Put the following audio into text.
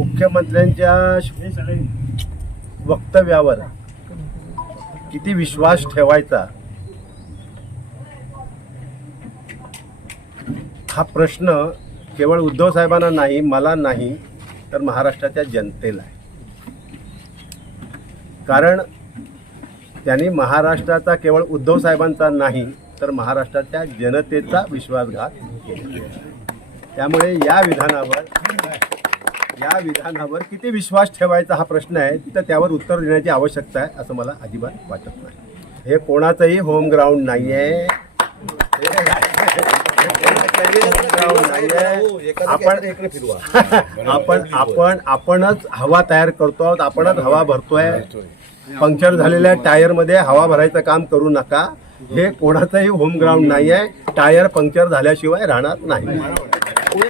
मुख्यमंत्र्यांच्या वक्तव्यावर किती विश्वास ठेवायचा? हा प्रश्न केवळ उद्धव साहेबांना नाही मला नाही तर महाराष्ट्राच्या जनतेला आहे. कारण त्यांनी महाराष्ट्राचा केवळ उद्धव साहेबांचा नाही तर महाराष्ट्राच्या जनतेचा विश्वासघात केला. त्यामुळे या विधानावर या विधानावर किती विश्वास ठेवायचा हा प्रश्न आहे तर त्यावर उत्तर देण्याची आवश्यकता आहे असं मला अजिबात वाटत नाही. हे कोणाचंही होम ग्राउंड नाही आहे आपण आपण आपण आपणच हवा तयार करतो आहोत आपणच हवा भरतोय. पंक्चर झालेल्या टायरमध्ये हवा भरायचं काम करू नका. हे कोणाचंही होम ग्राउंड नाही आहे टायर पंक्चर झाल्याशिवाय राहणार नाही.